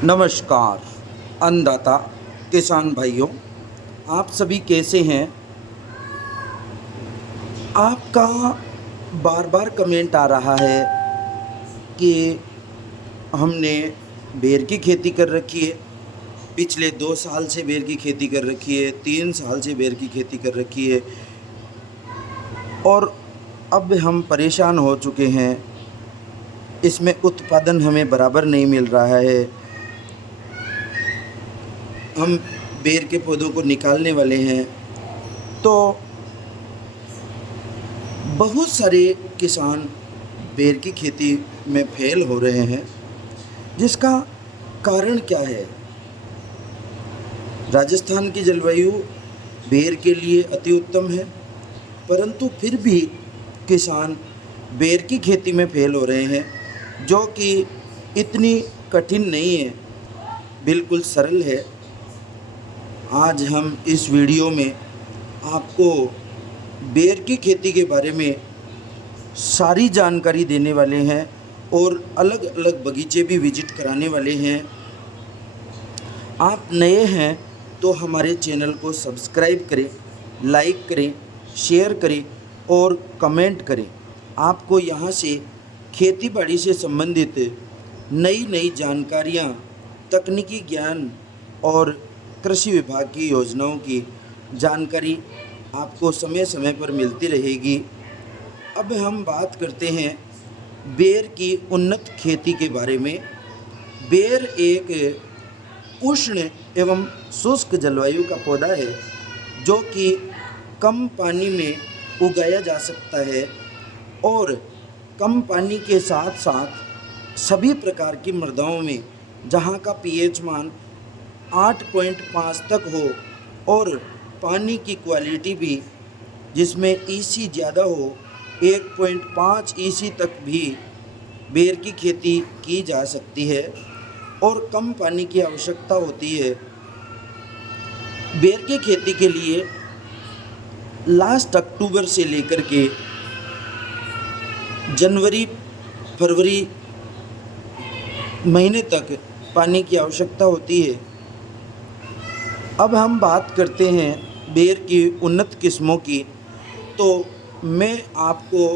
नमस्कार अन्नदाता किसान भाइयों, आप सभी कैसे हैं। आपका बार बार कमेंट आ रहा है कि हमने बेर की खेती कर रखी है, पिछले 2 साल से बेर की खेती कर रखी है, 3 साल से बेर की खेती कर रखी है और अब हम परेशान हो चुके हैं। इसमें उत्पादन हमें बराबर नहीं मिल रहा है। हम बेर के पौधों को निकालने वाले हैं तो बहुत सारे किसान बेर की खेती में फेल हो रहे हैं। जिसका कारण क्या है? राजस्थान की जलवायु बेर के लिए अति उत्तम है, परंतु फिर भी किसान बेर की खेती में फेल हो रहे हैं, जो कि इतनी कठिन नहीं है, बिल्कुल सरल है। आज हम इस वीडियो में आपको बेर की खेती के बारे में सारी जानकारी देने वाले हैं और अलग अलग बगीचे भी विजिट कराने वाले हैं। आप नए हैं तो हमारे चैनल को सब्सक्राइब करें, लाइक करें, शेयर करें और कमेंट करें। आपको यहाँ से खेती बाड़ी से संबंधित नई नई जानकारियाँ, तकनीकी ज्ञान और कृषि विभाग की योजनाओं की जानकारी आपको समय समय पर मिलती रहेगी। अब हम बात करते हैं बेर की उन्नत खेती के बारे में। बेर एक उष्ण एवं शुष्क जलवायु का पौधा है, जो कि कम पानी में उगाया जा सकता है और कम पानी के साथ साथ सभी प्रकार की मृदाओं में, जहाँ का पीएच मान 8.5 तक हो और पानी की क्वालिटी भी जिसमें ईसी ज़्यादा हो, 1.5 ईसी तक भी बेर की खेती की जा सकती है और कम पानी की आवश्यकता होती है। बेर की खेती के लिए लास्ट अक्टूबर से लेकर के जनवरी फरवरी महीने तक पानी की आवश्यकता होती है। अब हम बात करते हैं बेर की उन्नत किस्मों की, तो मैं आपको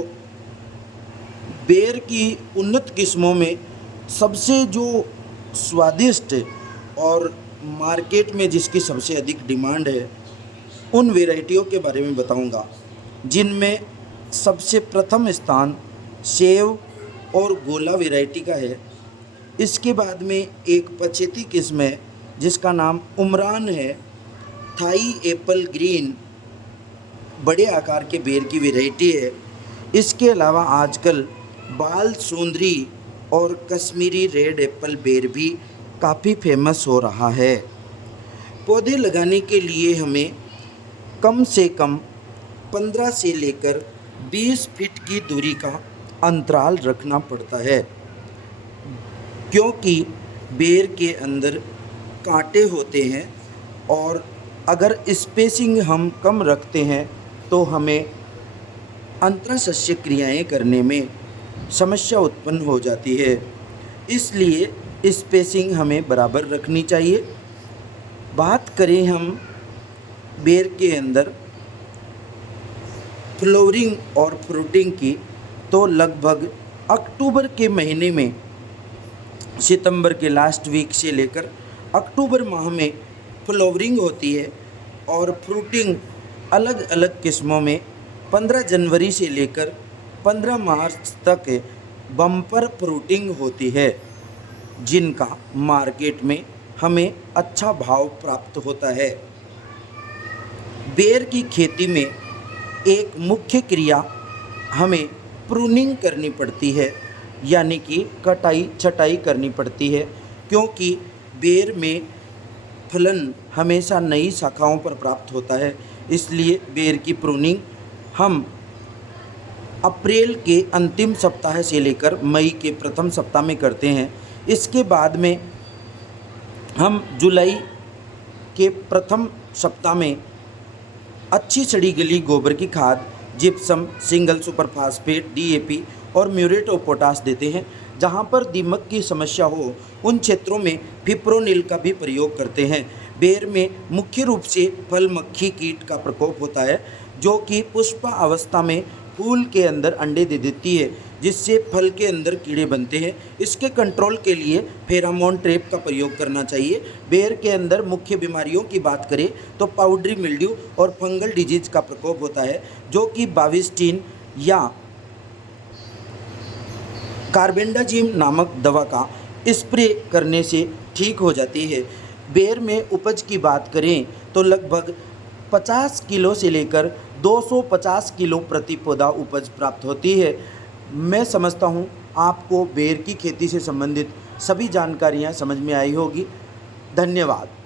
बेर की उन्नत किस्मों में सबसे जो स्वादिष्ट और मार्केट में जिसकी सबसे अधिक डिमांड है, उन वैरायटियों के बारे में बताऊंगा, जिनमें सबसे प्रथम स्थान सेव और गोला वैरायटी का है। इसके बाद में एक पछेती किस्म है जिसका नाम उमरान है। थाई एप्पल ग्रीन बड़े आकार के बेर की वैरायटी है। इसके अलावा आजकल बाल सुंदरी और कश्मीरी रेड एप्पल बेर भी काफ़ी फेमस हो रहा है। पौधे लगाने के लिए हमें कम से कम 15 से लेकर 20 फीट की दूरी का अंतराल रखना पड़ता है, क्योंकि बेर के अंदर कांटे होते हैं और अगर स्पेसिंग हम कम रखते हैं तो हमें अंतरसस्य क्रियाएं करने में समस्या उत्पन्न हो जाती है। इसलिए स्पेसिंग हमें बराबर रखनी चाहिए। बात करें हम बेर के अंदर फ्लावरिंग और फ्रूटिंग की, तो लगभग अक्टूबर के महीने में, सितंबर के लास्ट वीक से लेकर अक्टूबर माह में फ्लावरिंग होती है और फ्रूटिंग अलग अलग किस्मों में 15 जनवरी से लेकर 15 मार्च तक बम्पर फ्रूटिंग होती है, जिनका मार्केट में हमें अच्छा भाव प्राप्त होता है। बेर की खेती में एक मुख्य क्रिया हमें प्रूनिंग करनी पड़ती है, यानी कि कटाई छटाई करनी पड़ती है, क्योंकि बेर में फलन हमेशा नई शाखाओं पर प्राप्त होता है। इसलिए बेर की प्रूनिंग हम अप्रैल के अंतिम सप्ताह से लेकर मई के प्रथम सप्ताह में करते हैं। इसके बाद में हम जुलाई के प्रथम सप्ताह में अच्छी सड़ी गली गोबर की खाद, gypsum, single super phosphate, DAP और म्यूरेट ऑफ पोटाश देते हैं, जहाँ पर दीमक की समस्या हो उन क्षेत्रों में फिप्रोनिल का भी प्रयोग करते हैं। बेर में मुख्य रूप से फल मक्खी कीट का प्रकोप होता है, जो कि पुष्प अवस्था में फूल के अंदर अंडे दे देती है, जिससे फल के अंदर कीड़े बनते हैं। इसके कंट्रोल के लिए फेरामोन ट्रैप का प्रयोग करना चाहिए। बेर के अंदर मुख्य बीमारियों की बात करें तो पाउडरी मिल्ड्यू और फंगल डिजीज का प्रकोप होता है, जो कि बाविस्टीन या कार्बेंडाजिम नामक दवा का स्प्रे करने से ठीक हो जाती है। बेर में उपज की बात करें तो लगभग 50 किलो से लेकर 250 किलो प्रति पौधा उपज प्राप्त होती है। मैं समझता हूँ आपको बेर की खेती से संबंधित सभी जानकारियाँ समझ में आई होगी। धन्यवाद।